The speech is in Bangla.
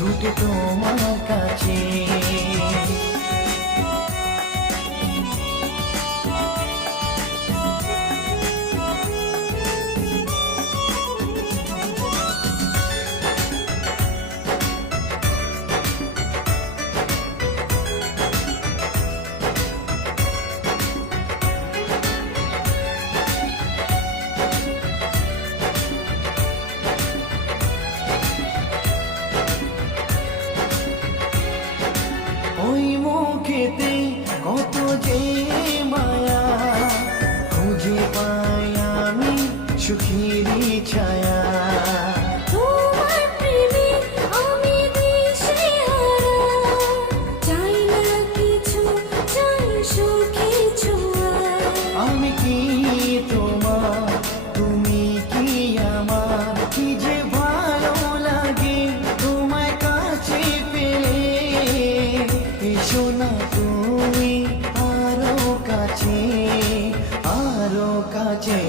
ছুটে তোমার কাছে। ওই মুখেতে কত যে মায়া, খুঁজে পাই আমি সুখেরই ছায়া। তোমার প্রেমে আমি দিশেহারা, চাই না কিছু, চাই সুখের ছোঁয়া। আমি কি তোমার, তুমি কি আমার, কি যে ভালো লাগে তোমায় কাছে পেলে। এসো না তুমি আরো কাছে, আরো কাছে।